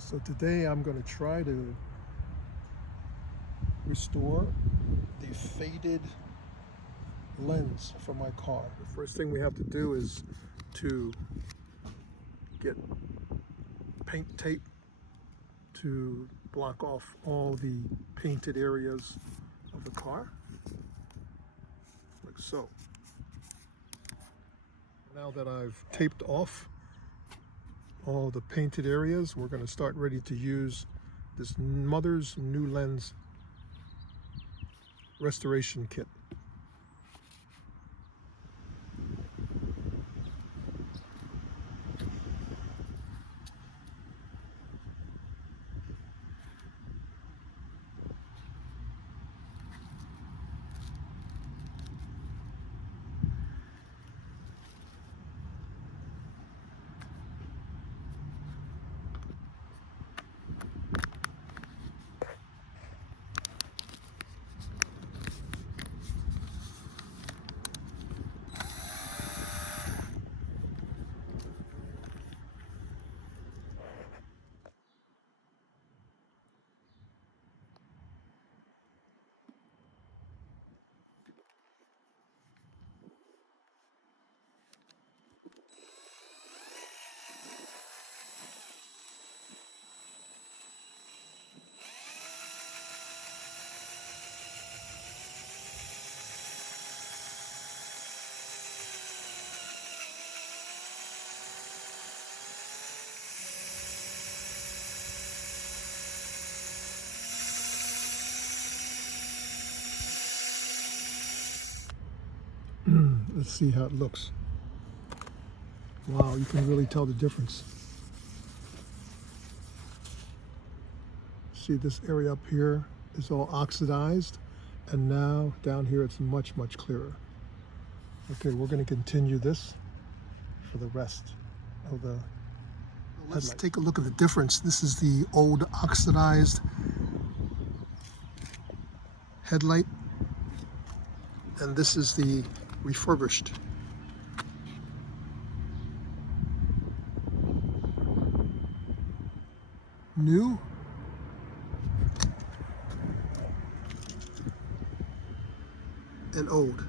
So today I'm going to try to restore the faded lens for my car. The first thing we have to do is to get paint tape to block off all the painted areas of the car, like so. Now that I've taped off all the painted areas, we're going to start ready to use this Mother's New Lens Restoration Kit. Let's see how it looks. Wow, you can really tell the difference. See, this area up here is all oxidized, and now down here it's much clearer. Okay, we're going to continue this for the rest of the headlight. Let's take a look at the difference. This is the old oxidized headlight, and this is the refurbished. New and old.